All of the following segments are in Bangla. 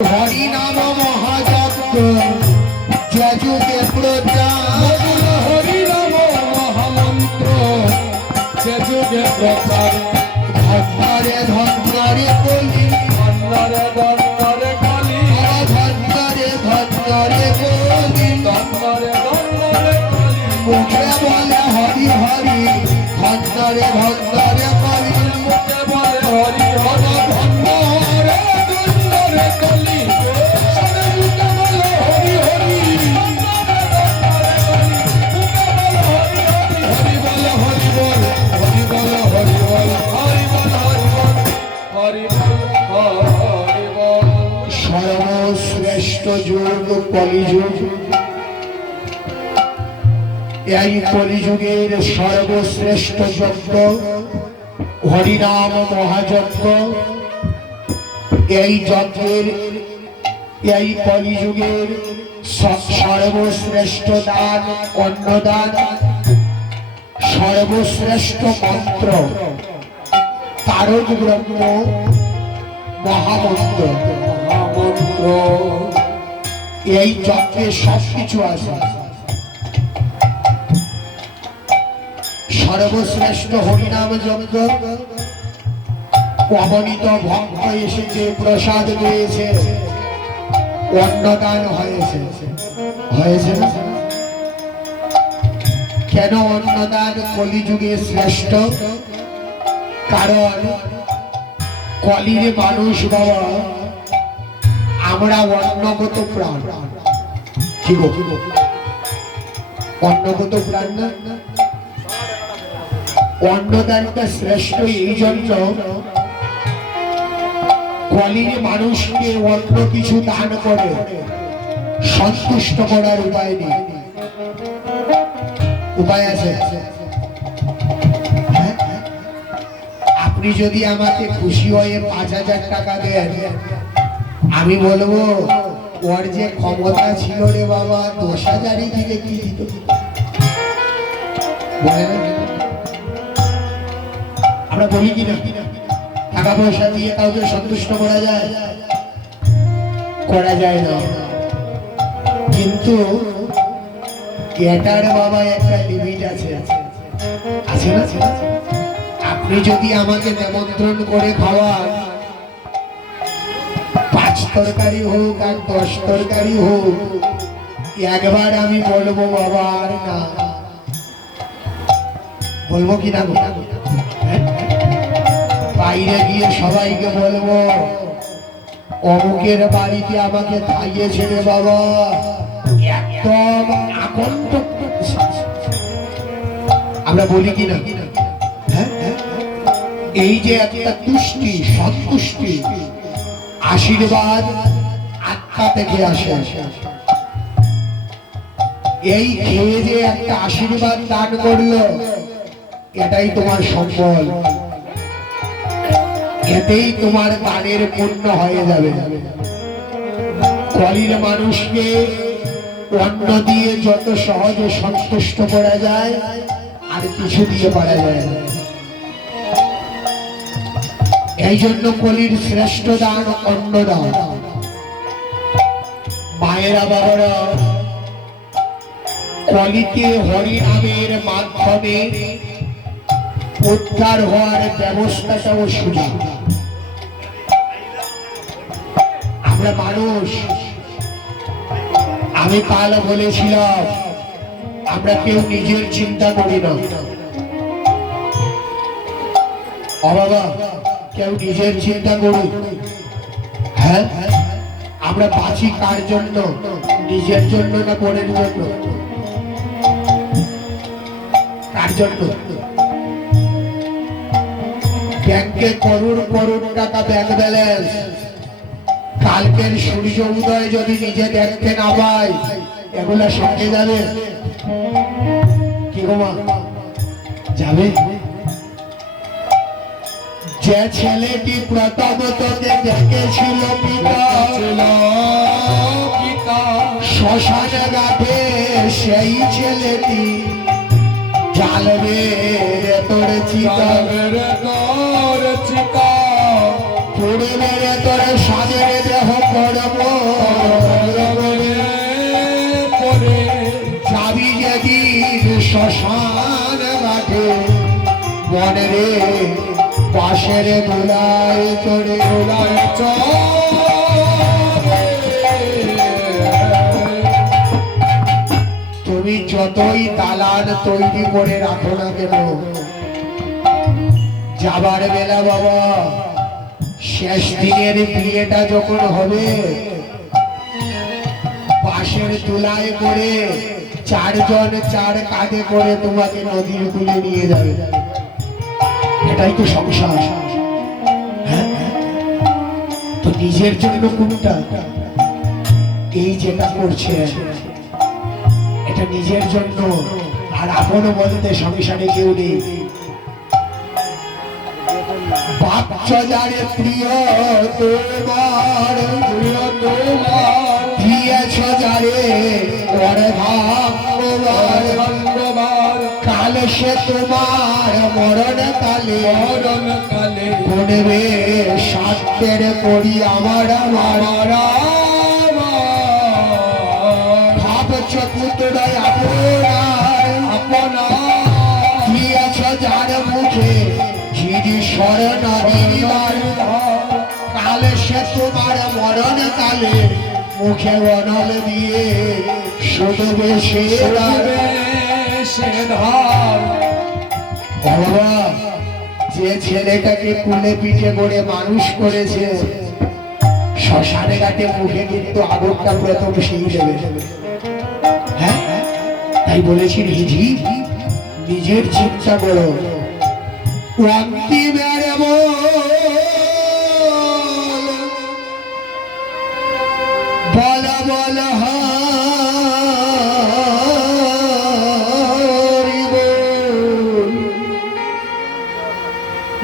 হরি নাম মহাযজ্ঞ যুগে প্রচার, হরি নাম মহামন্ত্র যে যুগে প্রচার। ধন্যরে ধন্যরে কলি, ধন্যরে ধন্যরে কালী, ধন্যরে ধন্যরে কলি, ধন্যরে ধন্যরে কালী। মুখে বলে হরি হরি, ধন্যরে ধন্যরে কলি, মুখে বলে হরি হরি, ধন্যরে ধন্যরে কালী। সবে মুখে বলে হরি হরি, হরি বল হরি বল, হরি বল হরি বল, হরি বল হরি বল, হরি বল হরি বল। সর্বশ্রেষ্ঠ যুগ কলিযুগ। এই কলিযুগের সর্বশ্রেষ্ঠ যজ্ঞ হরিনাম মহাযজ্ঞ। এই যজ্ঞের, এই কলিযুগের সর্বশ্রেষ্ঠ দান অন্নদান, সর্বশ্রেষ্ঠ মন্ত্র তারক ব্রহ্ম মহামন্ত্র। মহামন্ত্র এই যজ্ঞে সবকিছু আছে। সর্বশ্রেষ্ঠ হরিনাম যজ্ঞ। অবনীত ভক্ত এসেছে, প্রসাদ পেয়েছে, অন্নদান হয়েছে, হয়েছে না? কেন অন্নদান কলিযুগে শ্রেষ্ঠ? কারণ কলির মানুষ বাবা আমরা অন্নগত প্রাণ। কি গো, অন্নগত প্রাণ না? অন্নদানটা শ্রেষ্ঠ এই জন্য, কলির মানুষকে অন্য কিছু দান করে সন্তুষ্ট করার উপায় নেই। উপায় আছে? হ্যাঁ? আপনি যদি আমাকে খুশি হয়ে ৫,০০০ টাকা দেন, আমি বলবো ওর যে ক্ষমতা ছিল রে বাবা ১০,০০০ই দিলে কি দিত, বলে না? আমরা বলি কিনা টাকা পয়সা দিয়ে কাউকে সন্তুষ্ট করা যায়? করা যায় না। কিন্তু এটার বাবা একটা লিমিট আছে, আছে না? আপনি যদি আমাকে নিমন্ত্রণ করে খাওয়ান, ৫ তরকারি হোক আর ১০ তরকারি হোক, একবার আমি বলবো বাবা আর না, বলবো কিনা? বাইরে গিয়ে সবাইকে বলবো অমুকের বাড়িতে আমাকে খাইয়েছে রে বাবা, একদম আকন্ঠ। আমরা বলি কিনা? হ্যাঁ, এই যে একটা তুষ্টি, সন্তুষ্টি, আশীর্বাদ আত্মা থেকে আসে। এই খেয়ে যে একটা আশীর্বাদ দান করলো, এটাই তোমার সম্বল, এতেই তোমার দানের পূর্ণ হয়ে যাবে। কলির মানুষকে অন্ন দিয়ে যত সহজে সন্তুষ্ট করা যায় আর কিছু দিয়ে পারা যায় না। এই জন্য কলির শ্রেষ্ঠ দান অন্নদান। মায়েরা বাবারা কলিতে হরিনামের মাধ্যমে উদ্ধার হওয়ার ব্যবস্থাটাও শুরু। আমরা মানুষ, আমি কাল বলেছিলাম আমরা কেউ নিজের চিন্তা করি না। ও বাবা, কেউ নিজের চিন্তা করুক। হ্যাঁ, আমরা বাঁচি কার জন্য? নিজের জন্য না পরের জন্য? কার জন্য? ব্যাংকে করোড় করোড় টাকা ব্যাংক ব্যালেন্স, কালকের সূর্য উদয় যদি নিজে দেখতে না পাই, এগুলা সঙ্গে যাবে কি গো মা? যাবে? যে ছেলেটি প্রথম তোকে দেখেছিল পিতা, শ্মশানে গাঠে সেই ছেলেটি জ্বালবে তোর চিতা, পুড়বে তোর সাজের দেহ করব পাশের দোলায় চড়ে দোলায় চড়ে তুমি যতই দালান তৈরি করে রাখো না কেন, যাবার বেলা বাবা শেষ দিনের বিয়েটা যখন হবে, পাশের তুলায় করে চারজন চার কাঁধে করে তোমাকে নদীর কূলে নিয়ে যাবে। এটাই তো সংসার। হ্যাঁ? তো নিজের জন্য কোনটা? এই যেটা করছে এটা নিজের জন্য, আর আপন বলতে সংসারে কেউ নেই। বাচ্চারে প্রিয় তোমার, প্রিয় তোমার দিয়েছ যারে ওরে ভাগ্যবান, ভগবান কাল সে তোমার মরণ কালে মরণ কালে বনবে সাত্যের করি আমার আমার ভাবছ পুত্রায় আপনার আপনার দিয়েছ যার মুখে ঝিরি স্মরণ দিবার, কাল সে তোমার মরণ কালে মুখে বনল দিয়ে শুধবে সে শুনবে সে ধার বাবা, যে ছেলেটাকে কুলে পিঠে করে মানুষ করেছে, শ্মশানে ঘাটে মুখে কিন্তু আদরটা প্রথম সেই দেবে। হ্যাঁ, তাই বলেছি রিঝি নিজের চিন্তা করো। অন্তিমের বল বল হরি বল,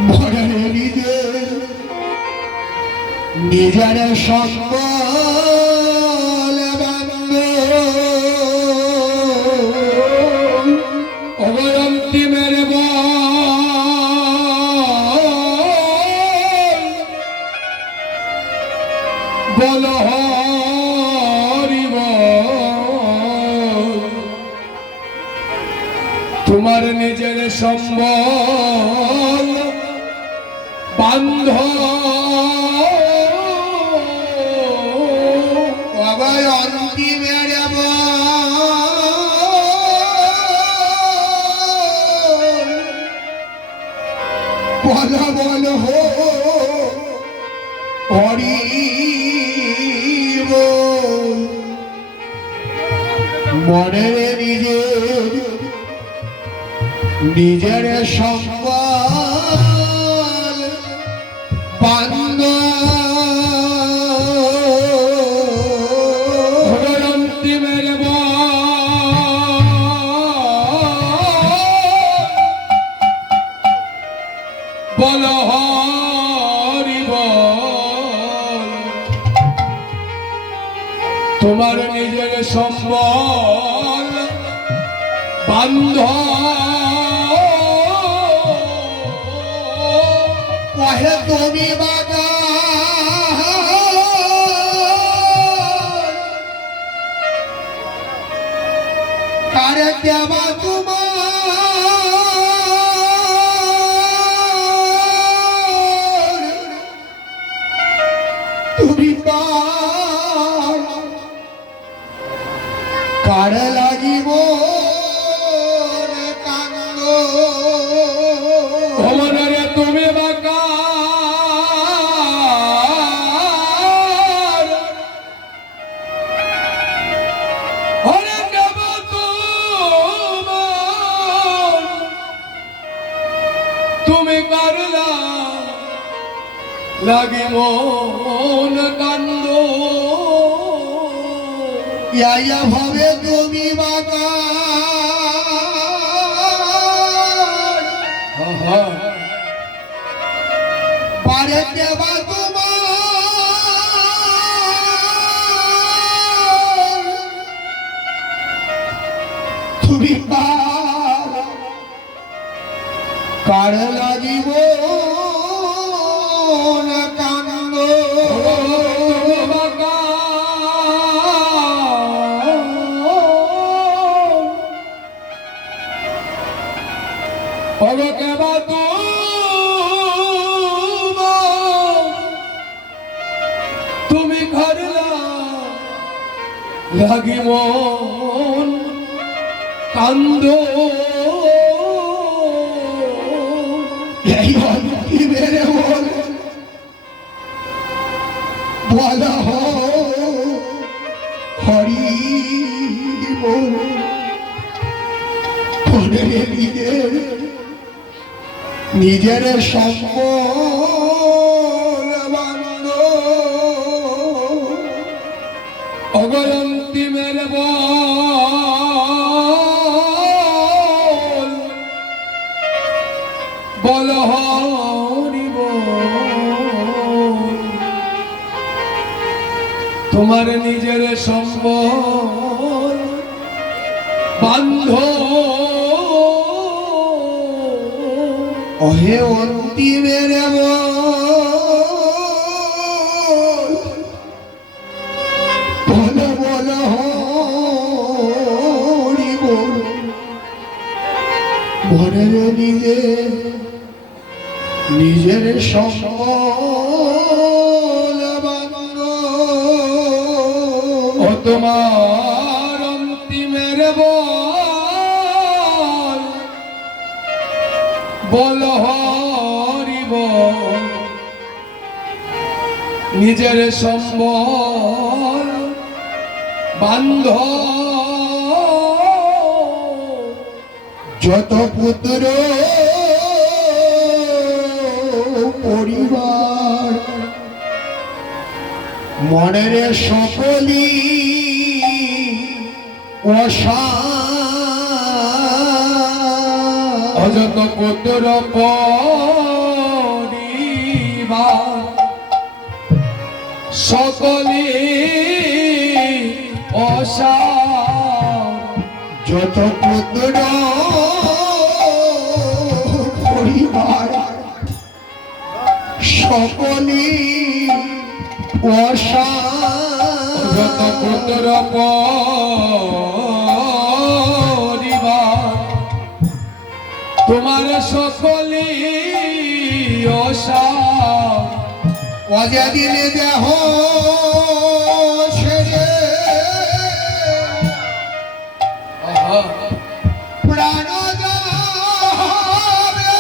মরণে নিজের সম্বল অবন্তিমের বল হরি বল, তোমার নিজের সম্বল বান্ধ বাবা অন্তিমের বল বল হো হরি বল, মনের নিজের সম্বল বান্ধ অন্তিমের বল হরি বল, তোমার নিজের সম্বল বান্ধ কহে তুমি বাগা কারে দেবা তোমার, তুমি কার লাগিব কান্দ, ভবনের তুমি বাঁকা হরে দেব তোমার, তুমি কারলা লাগে মন কান্দ, ইয়া ভাবে তুমি বাগা পারে দেবা তোমার, তুমি কার লাগিব না কান্দ, বাঁকা অবকে বা লাগি মন কান্দ এই অন্তিমের মন বলা হরি বল নিজের সম্পদ বান্ধ অগরন্তিমের বল হরি বল তোমার নিজের সম্বল বান্ধ অহে অন্তিমের বল বল হরি বল ভরের নিজের সম্বল বান্ধ ও তোমার অন্তিমের বল হরি বল নিজের সম্বল বান্ধ যত পুত্র পরিবার মনের সকলি অযত পুত্র পরিবার সকলি যত পুত্র পরিবার সকলি যত পুত্র পরিবার তোমার সকলি অজাদিন দেহ ছেড়ে প্রাণ যাবে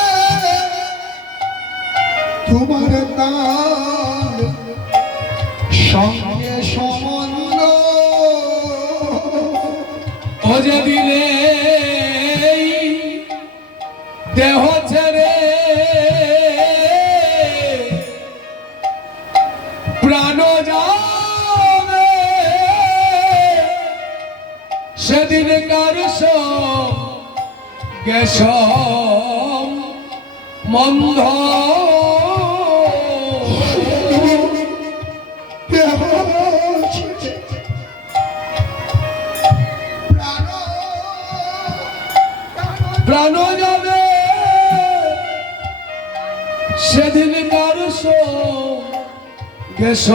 তোমার তার সঙ্গে সম্বন্ধ অজে দিলে দেহ ছেড়ে প্রাণ যাবে সেদিন কার গেছ মন্ধ দেহ ছেড়ে প্রাণ যাবে সেদিন কার গেছ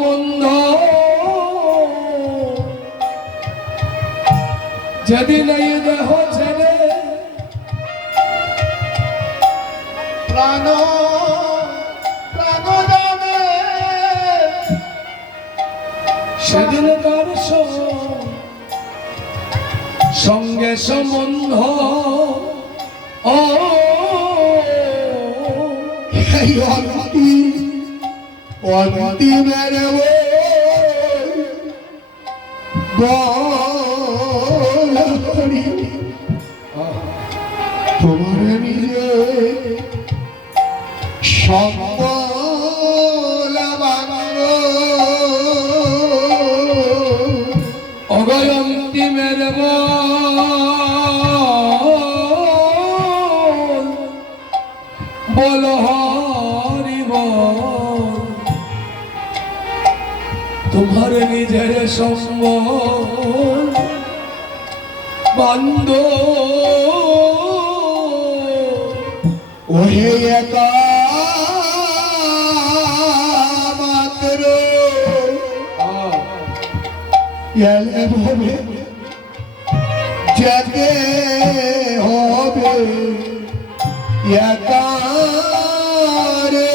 বন্ধ যেদিন এই দেহ ছেড়ে প্রাণ যাবে সেদিন কার সঙ্গে সম্বন্ধ ও এই অন্তিমের বল হরি তোমার নিজে সম্বল বাংল অগয়ন্তিমের বল হরি বল তোমার নিজের সম্বল বান্ধ ওহে একা মাত্র এলে ভবে যেতে হবে একা রে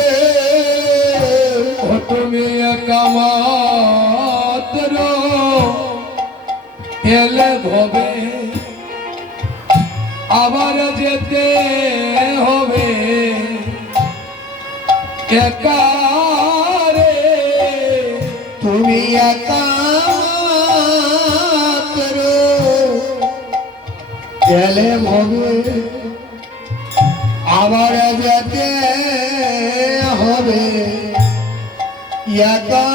ও তুমি একা মাত্র এলে ভবে আবার যেতে হবে একা রে। তুমি একা করো গেলে ভবে আবার যেতে হবে একা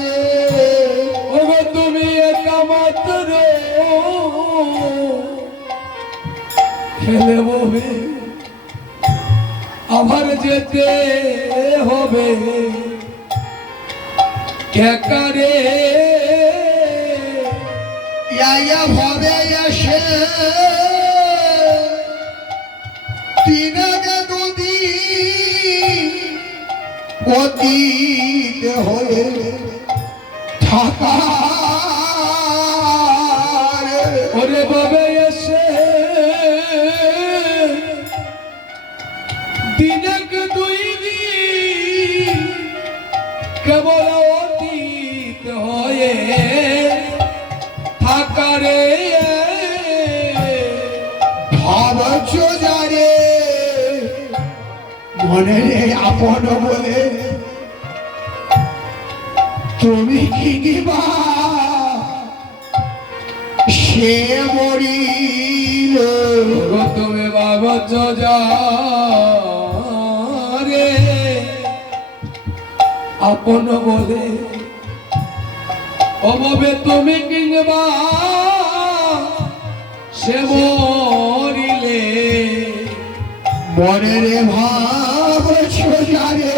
রে। ওগো তুমি একা মাত্র খেলে ববে আবার যেতে হবে একা রে। ইয়া ভবে এসে দিনে দুদিন অতীত হয়ে থাকা রে। ওরে বাবে এসে দিনক দুই দিন কেবল অতীত হয়ে থাকা রে। ভাবছ যারে মনে আপন বলে তুমি কিনিবা সে মরিল। ওগো তুমি ভাবছ যা রে আপন বলে অভাবে তুমি কিনবা সে মরিলে। মনের ভাব সোজারে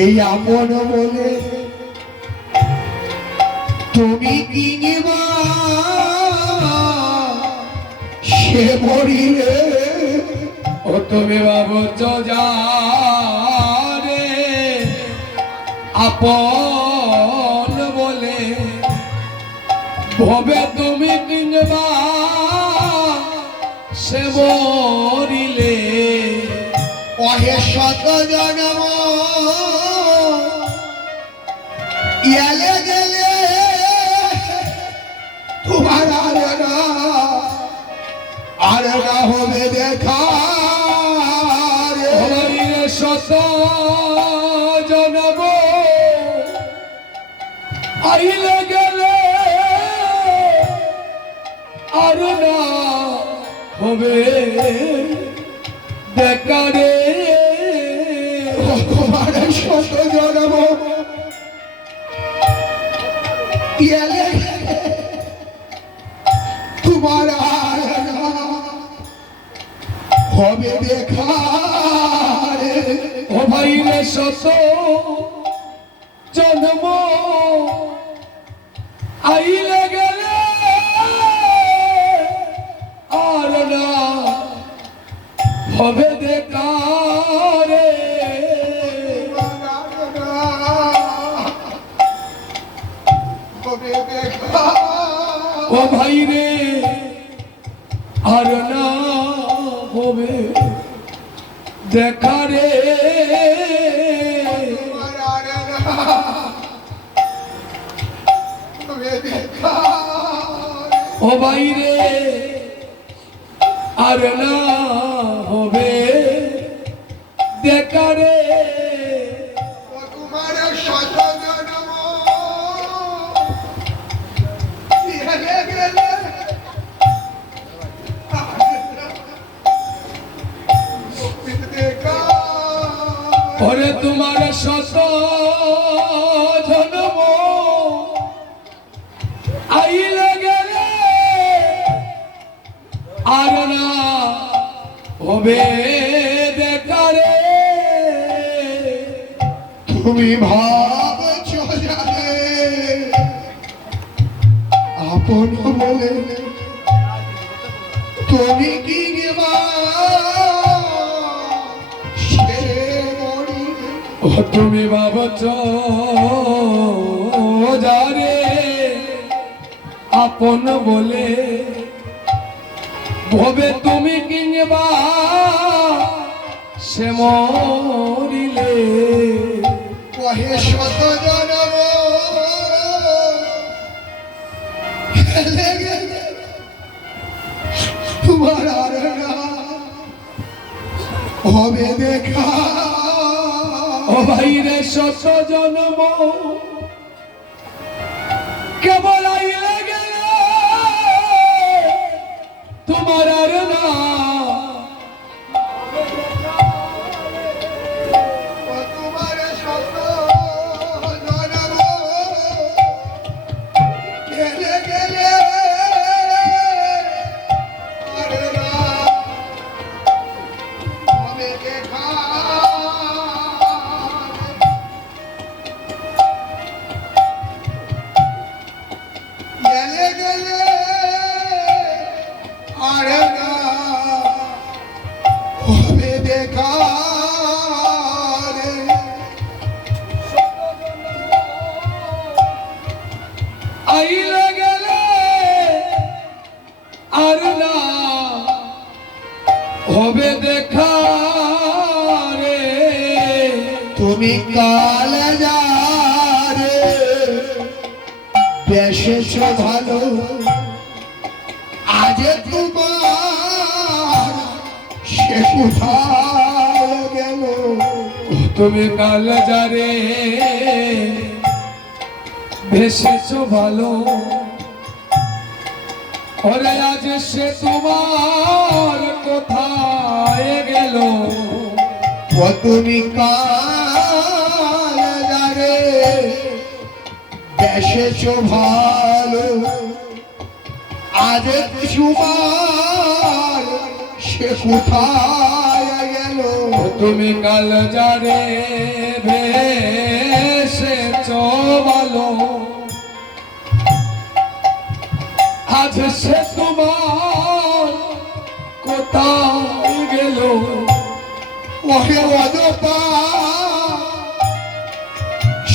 এই আপন বলে তুমি কিনিবা সে মরিলে। ও তুমি ভাবছ যা রে আপন বলে ভবে তুমি কিনবা সে মরিলে। অহে শত জন্ম এলে গেলে তোমার আর না হবে দেখা রে। হরিরে শত জনম আইলে গেলে আর না হবে দেখা রে। তোমার শত জন্ম এলে তোমার আর না হবে দেখা রে। ও ভাইরে শত জন্ম আইলে গেলে আর না হবে দেখা রে। হবে দেখা ও ভাইরে আর না হবে দেখা রে। ও বাইরে আর না হবে দেখা রে। তোমার শত জন্ম এলে গেলে দেখা ওরে তোমার শত জন্ম আইলে গেলে আর না হবে দেখা রে। তুমি ভাবছ জানে আপন বলে তুমি কি নেবা সে মরিলে। ও তুমি ভাবছ যারে আপন বলে ভবে তুমি কিনবা সে মরিলে। কহে শত জনম হবে দেখা। ও ভাই রে শত জন্ম কেবল আইলে গেল তোমার আর না তোমার শত জনম গেলে গেলে আর না হবে দেখা। গেলে গেলে আর না হবে দেখা রে। আইলে গেলে আর না হবে দেখা রে। তুমি কাল যারে বেশেছ ভালো, আজ তোমার সে কোথায় গেল। তুমি কাল যারে ভেসেছো ভালো, ওরে আজ সে তোমার কোথায় গেল। ও তুমি কাল যারে বেশেছ ভালো, আজ তোমার সে কোথায় গেল। তুমি কাল যারে ভেসেছো ভালো, আজ সে তোমার কোথায় গেল। ওহে অদপা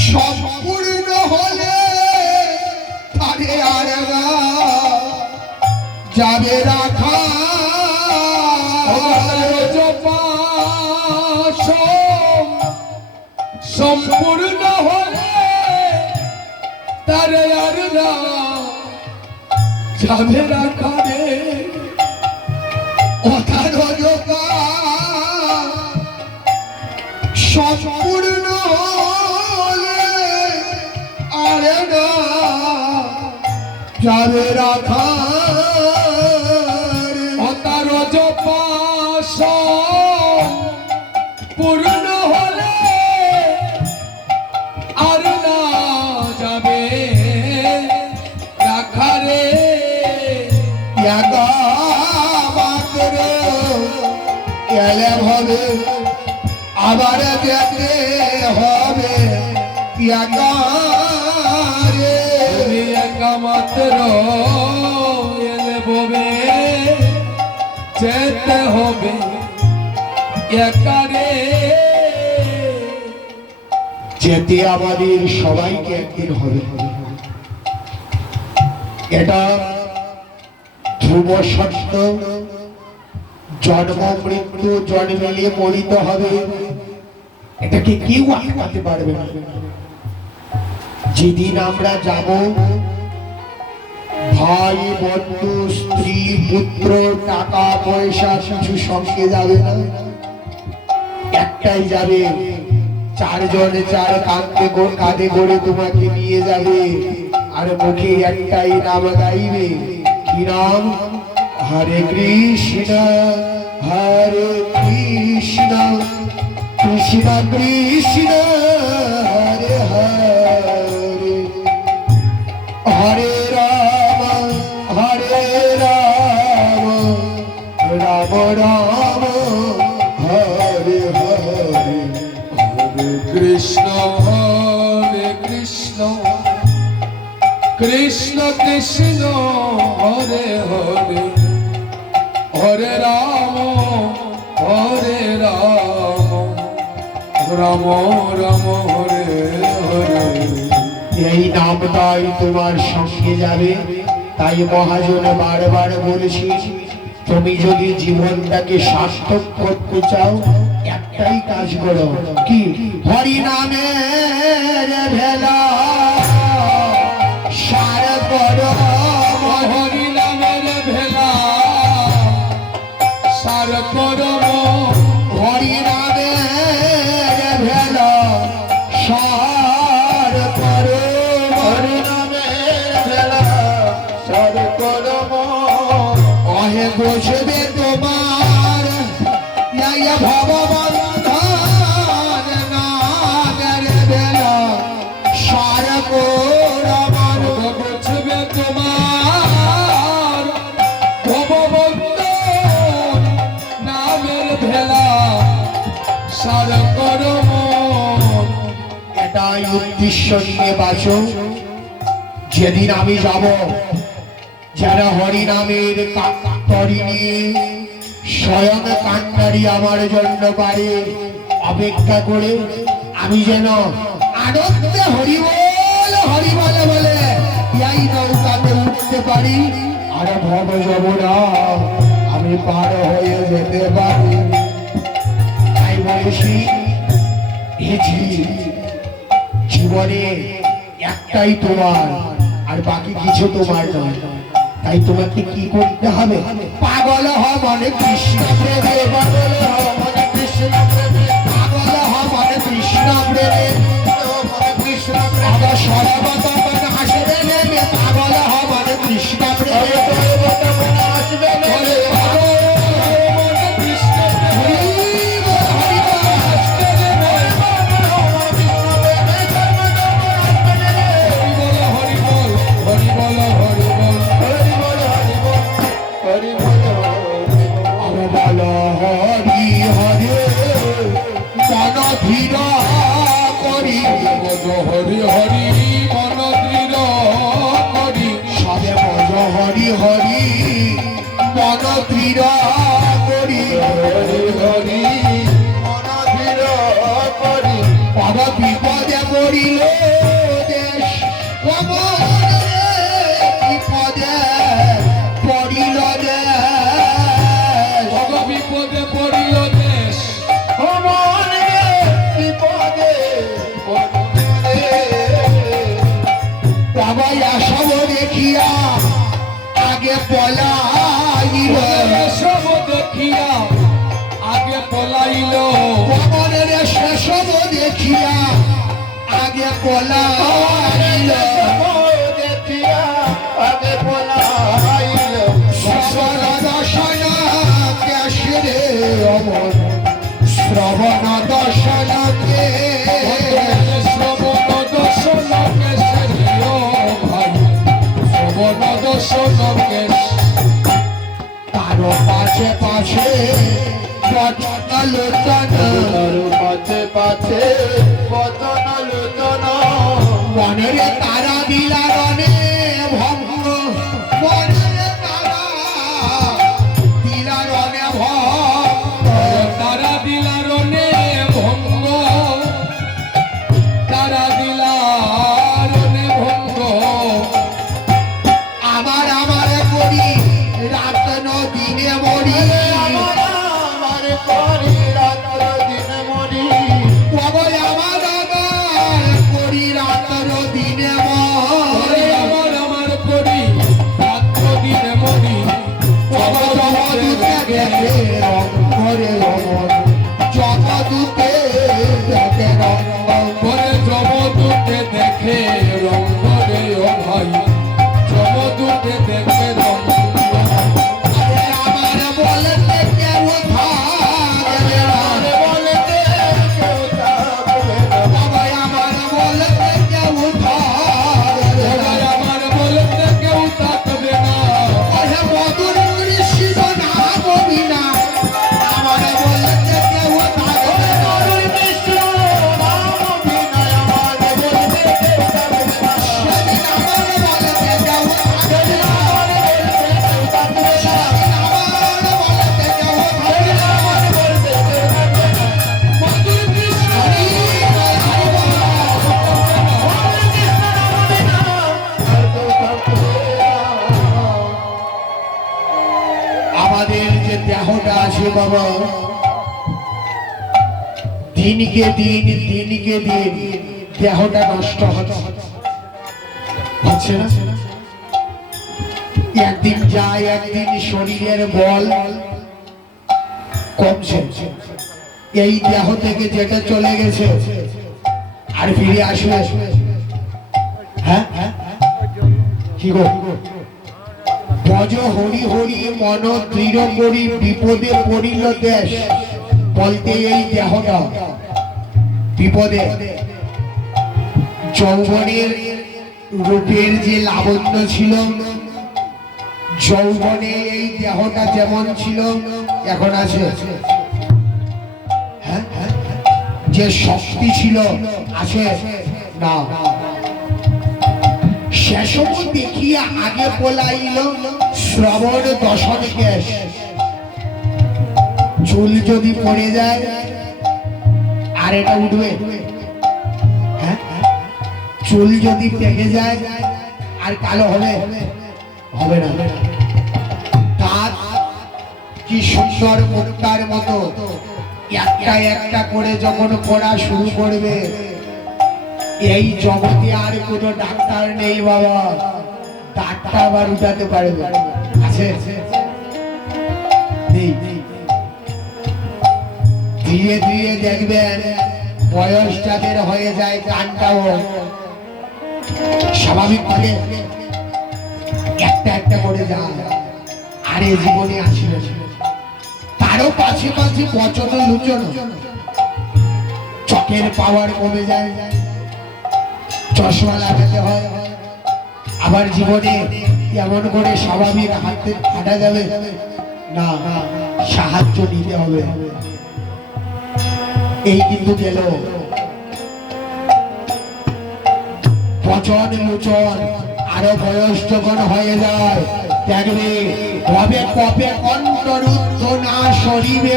সম্পূর্ণ হলে তারে আর না যাবে রাখা। সম্পূর্ণ হলে তারে আর না যাবে রাখা রে। অথার অদপা সম্পূর্ণ হলে আর না যাবে রাখা। অতার জপাস পূর্ণ হলে আর না যাবে রাখা রে। মাত্র গেলে হবে আবার যেতে হবে রে। তুমি একা মাত্র এলে ববে যেতে হবে একা রে। যেতে আমাদের সবাইকে একদিন হবে, এটা ধ্রুব সত্য। জন্ম মৃত্যু জন্মিলে মরিতে হবে, এটাকে কেউ আটকাতে পারবে না। যেদিন আমরা যাব, ভাই বন্ধু স্ত্রী পুত্র টাকা পয়সা কিছু সঙ্গে যাবে না, একটাই যাবে। চারজনে চার কাঁধে করে তোমাকে নিয়ে যাবে, আর মুখে একটাই নাম গাইবে। কি নাম? হরে কৃষ্ণ হরে কৃষ্ণ কৃষ্ণ কৃষ্ণ হরে হরে, হরে রাম রাম রাম হরে হরে। হরে কৃষ্ণ কৃষ্ণ কৃষ্ণ হরে হরে, হরে রাম রাম রাম হরে হরে। এই নামটাই তোমার সঙ্গে যাবে। তাই মহাজনে বারবার বলেছি, তুমি যদি জীবনটাকে সার্থক করতে চাও একটাই কাজ করো। কি? হরি নামের ভেলা সার করো। হরি নামের ভেলা সার করব, হরি ঠাকুর আমার বুঝবে তোমার ভববন্ধন নামের ভেলা সার করম এটাই উদ্দেশ্য নিয়ে বাঁচো। যেদিন আমি যাব যারা হরি নামের তরি নিয়ে স্বয়ং কান্নারি আমার জন্য বাড়ি অপেক্ষা করে আমি যেন আনন্দে হরি বলে বলে এই নৌকাতে উঠতে পারি আর ভব যমুনা আমি পার হয়ে যেতে পারি। তাই বলেছি জীবনে একটাই তোমার আর বাকি কিছু তোমার নয়। তাই তোমাকে কি করতে হবে? পাগল হ মনে কৃষ্ণ প্রেমে, পাগল হ মনে কৃষ্ণ প্রেমে, পাগল হ মনে কৃষ্ণ প্রেমে, আবার সর্বত মনে আসবে নেমে, পাগল হ মনে কৃষ্ণ প্রেমে, আসবে নেমে, হরি হরি মন দৃঢ় করি সবে বজ হরি হরি মন দৃঢ় করি, হরি হরি মন দৃঢ় করি পদ বিপদে পড়িল দেশ, বিপদে পড়িল দেশ, বিপদে পড়িল দেশ বিপদে সবাই আসব দেখিয়া আগে পলাইল, সব দেখিয়া আগে পলাইল পবনের শেষব দেখিয়া আগে পলাইল, দেখিয়া আগে পলাইল, শ্রবণ দর্শন কেশরে অমর, শ্রবণ দর্শনকে শ্রবণ দর্শন কেশরীয় ভাই শ্রবণ দর্শন কেশ তারও পাছে পাছে বচন লোচন, পাছে পাছে বচন লোচন মনের তারা দিলা রনে ভঙ্গ, মনের তারা দিলা রনে ভঙ্গ, তারা দিলার নে ভঙ্গ তারা দিলার নে ভঙ্গ আমার আমার করি রাত দিনে মরি, আমার করি রাত দিনে মরি, আমার করি রাত দিনে মরি, আমার করি রাত্র দিনে মরি জগদূতে গেলে রং করে রমন, জগদূতে দেখে রং করে জমদূতে দেখে রঙ্গ রে ও ভাই জমদূতে দেখে রঙ্গ আমার বলতে কেউ থাকবে না, বলতে কেউ থাকবে না, বাবা আমার বলতে কেউ থাকবে না, আমার বলতে কেউ থাকবে না ওহে মধুর কৃষ্ণ নাম বিনা আমার বলতে কেউ থাকবে না, কৃষ্ণ নাম বিনা আমার বলতে কেউ থাকবে না, সেদিন আমার বলতে কেউ থাকবে না, আমাদের যে দেহটা আছে বাবা, দিনকে দিন দেহটা নষ্ট হচ্ছে না, একদিন যায় একদিন শরীরের বল কমছে, এই দেহ থেকে যেটা চলে গেছে আর ফিরে আসবে? হ্যাঁ কি গো, ভজ হরি হরি মন দৃঢ় করি বিপদে পড়িল দেশ, বলতে এই দেহটা বিপদে যৌবনের রূপের যে লাবণ্য ছিল, যৌবনে এই দেহটা যেমন ছিল এখন আছে, হ্যাঁ? যে শক্তি ছিল আছে না। সেসব দেখিয়া আগে পলাইল শ্রবণ দশন কেশ। চুল যদি পড়ে যায় আর এটা উঠবে, হ্যাঁ? চুল যদি পেকে যায় আর কালো হবে, হবে না। তার কি সুন্দর মুক্তার মতো একটা একটা করে যখন পড়া শুরু করবে, এই জগতে আর কোনো ডাক্তার নেই বাবা, ডাক্তার আবার উঠাতে পারবে আছে? নেই। ধীরে ধীরে দেখবেন বয়স যাদের হয়ে যায় কানটাও স্বাভাবিকভাবে একটা একটা করে যায়। আরে জীবনে আসিল, তারও পাশে পাশে বচন লুচন, চোখের পাওয়ার কমে যায়, চশমা লাগাতে হয়। আবার জীবনে এমন করে স্বাভাবিক হাতে হাঁটা যাবে না, সাহায্য নিতে হবে। এই কিন্তু গেল বচন লুচন। আরো বয়স যখন হয়ে যায় দেখবে কবে কবে কণ্ঠরুদ্ধ না শরীরে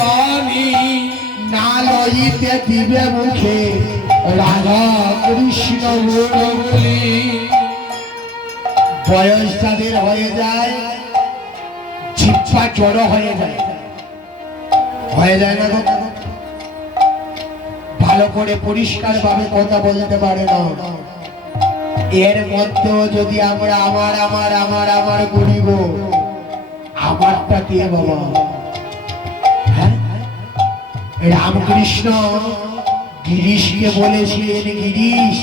বাণী না লইতে দিবে মুখে রাধা কৃষ্ণ বলি। বয়স যাদের হয়ে যায় জিহ্বা জড়ো হয়ে যায়, হয়ে যায় না গো? ভালো করে পরিষ্কার ভাবে কথা বলতে পারে না। এর মধ্যেও যদি আমরা আমার আমার আমার আমার করিব, আমারটা কে বাবা? হ্যাঁ? রামকৃষ্ণ গিরিশকে বলেছিলেন, গিরিশ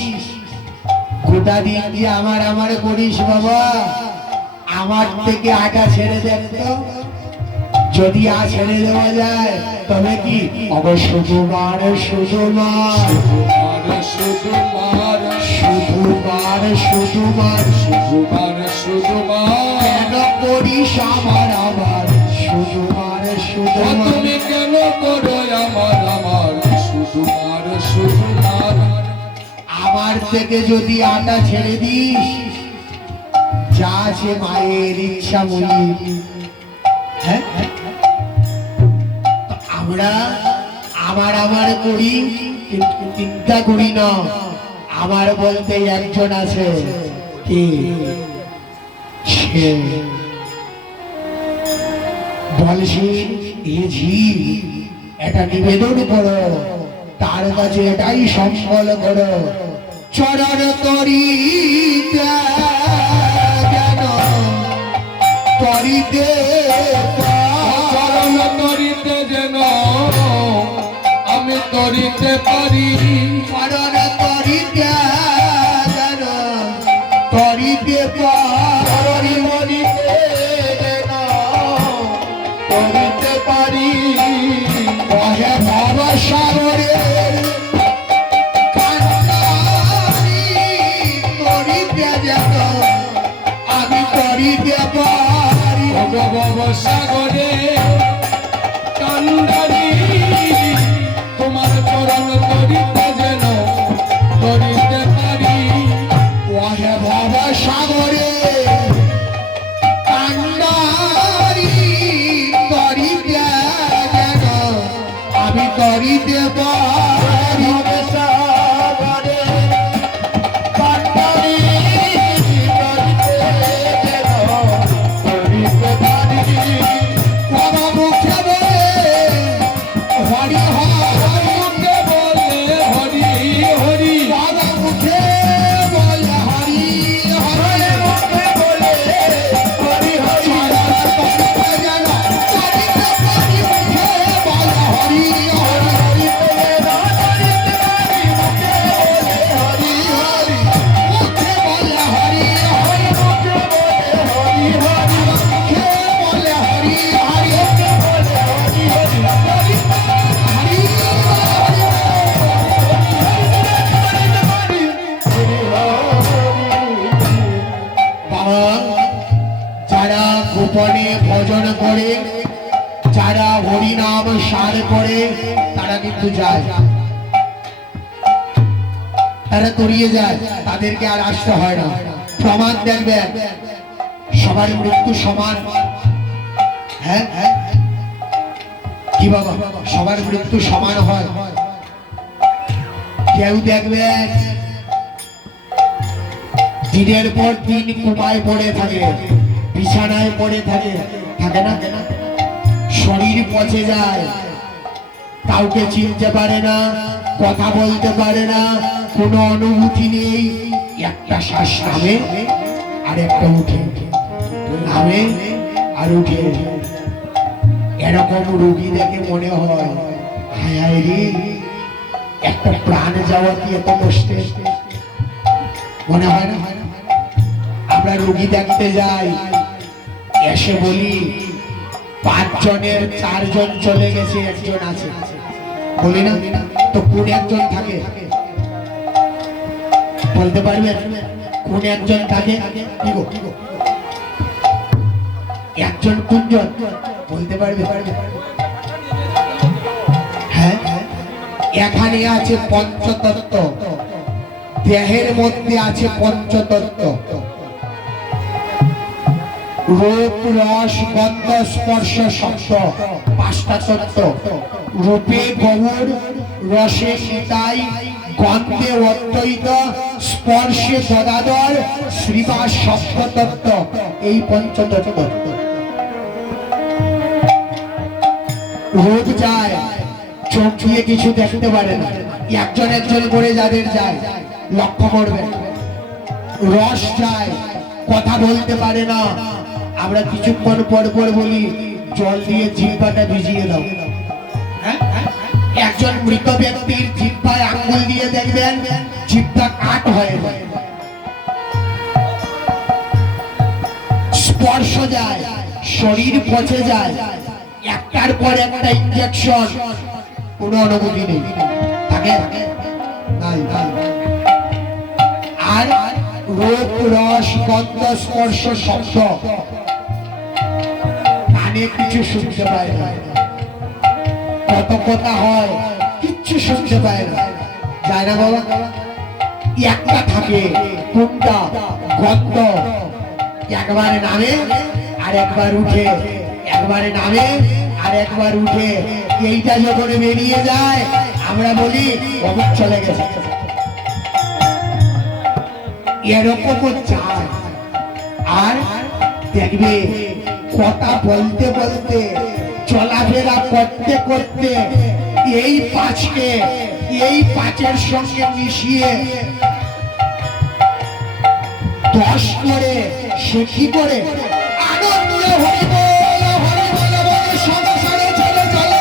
গোটা দিন দিয়ে আমার আমার করিস বাবা, আমার থেকে আটা ছেড়ে দেন তো। যদি ছেড়ে দেওয়া যায় তবে কি অবশ্য তোমার শুধুমার সুকুমার শুধুমার শুধুমার সুকুমার সুকুমার কেন করিস আমার আমার শুধুমার শুধুমার? তুমি কেন করো আমার আমার সুকুমার সুকুমার? আমার থেকে যদি আটা ছেড়ে দিস, যা আছে মায়ের ইচ্ছা মুই। হ্যাঁ, আমরা আমার আমার করি কিন্তু চিন্তা করি না। আমার বলতে একজন আছে, কি সে বলছি এ ঝি এটা নিবেদন করো, তার কাছে এটাই সম্বল করো, চরণ তরিতে যেন তরিতে চরণ তরিতে যেন আমি তরিতে পারি। চরণ তরিতে যেন তরিতে পারি, মরিতে যেন তরিতে পারি। কহে ভব সাগরের কান্নারি তরিতে যেন আমি তরিতে পারি। ভব সাগরে কান্ডারি তোমার চরণ তরিতে যেন বনে ভজন করে, যারা হরিনাম সার করে তারা কিন্তু যায়, তারা তরিয়ে যায়, তাদেরকে আর আসতে হয় না। প্রমাণ দেখবেন, সবার মৃত্যু সমান। হ্যাঁ হ্যাঁ, কি বাবা, সবার মৃত্যু সমান হয়? কেউ দেখবেন দিনের পর দিন কুমায় পড়ে থাকে, বিছানায় পড়ে থাকে, থাকে না? শরীর পচে যায়, কাউকে চিনতে পারে না, কথা বলতে পারে না, কোনো অনুভূতি নেই। একটা শ্বাস নামে আর একটা উঠে, নামে আর উঠে। এরকম রোগী দেখে মনে হয়, হায় হায় রে, একটা প্রাণ যাওয়া কি এত কষ্টের? মনে হয় না? আমরা রোগী দেখতে যাই, এসে বলি 5 জনের 4 জন চলে গেছে, একজন আছে, বলি না? তো কোন একজন থাকে বলতে পারবেন? কোন একজন থাকে? কি গো, একজন কোনজন বলতে পারবে? হ্যাঁ, এখানে আছে পঞ্চতত্ত্ব, দেহের মধ্যে আছে পঞ্চতত্ত্ব, রূপ রস গন্ধ স্পর্শ শব্দ, 5টা তত্ত্ব। রূপে গৌর, রসে নিতাই, গন্ধে অদ্বৈত, স্পর্শে গদাধর, শ্রীবাস সপ্ততত্ত্ব, এই পঞ্চতত্ত্ব। রূপ যায়, চোখ দিয়ে কিছু দেখতে পারে না, একজন একজন করে যাদের যায় লক্ষ্য করবেন। রস যায়, কথা বলতে পারে না, আমরা কিছুক্ষণ পর পর বলি জল দিয়ে জিহ্বাটা ভিজিয়ে দাও। একজন মৃত ব্যক্তির জিহ্বায় আঙ্গুল দিয়ে দেখবেন জিহ্বা কাট হয়ে যায়। স্পর্শ যায়, শরীর পচে যায়, একটার পর একটা ইনজেকশন, কোনো অনুভূতি নেই, থাকে নাই। আর রূপ রস গন্ধ স্পর্শ শব্দ, কানে কিছু শুনতে পায় না, কত কথা হয়, কিচ্ছু শুনতে পায় না, যায় না বাবা? একটা থাকে, কোনটা? গন্ধ, একবারে নামে আর একবার উঠে, একবারে নামে আর একবার উঠে। এইটা যখন বেরিয়ে যায় আমরা বলি অমুক চলে গেছে। এরকমও চায়। আর দেখবে কথা বলতে বলতে, চলাফেরা করতে করতে এই 5কে, এই 5-এর সঙ্গে মিশিয়ে 10 করে, সে কি করে আনন্দ হরি বল বলে সংসারে চলে চলে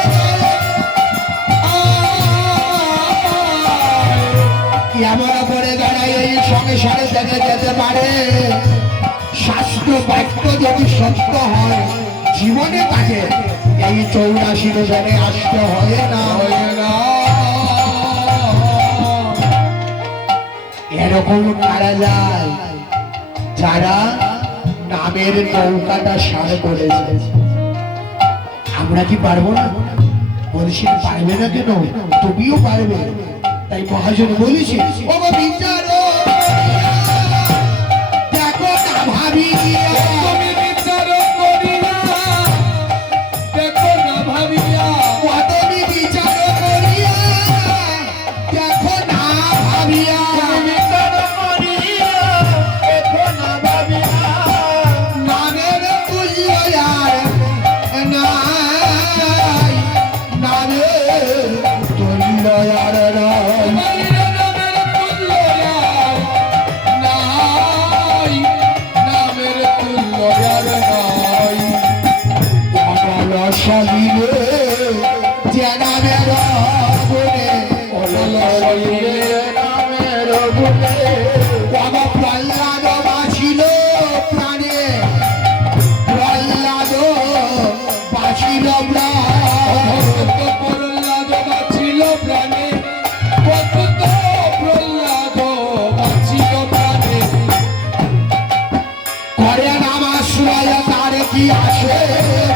কেমন করে দাঁড়ায় এই সংসারে থেকে যেতে পারে। শাস্ত্র বাক্য যদি সত্য হয়, জীবনে তাকে এই 84 জনে আসতে হয় না। এরকম কারা যায় যারা নামের নৌকাটা সার করেছে। আমরা কি পারবো না? বলছি পারবে না কেন? তুমিও পারবে। তাই মহাজন বলেছি, ও বিচার দেখো না ভাবিয়া, তুমি বিচার করিয়া দেখো না ভাবিয়া, তুমি বিচার করিয়া দেখো না ভাবিয়া, বিচার করিয়া দেখো না ভাবিয়া, নামের তুল্য আর নাই, নামের তুল্য আর নাই। নামের তুল্য কি আছে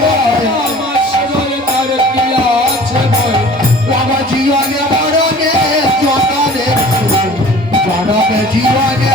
ভয়? আমার সেবায় তার কি আছে ভয়? আমার জীবনে মরণে জনমে জনমে জীবনে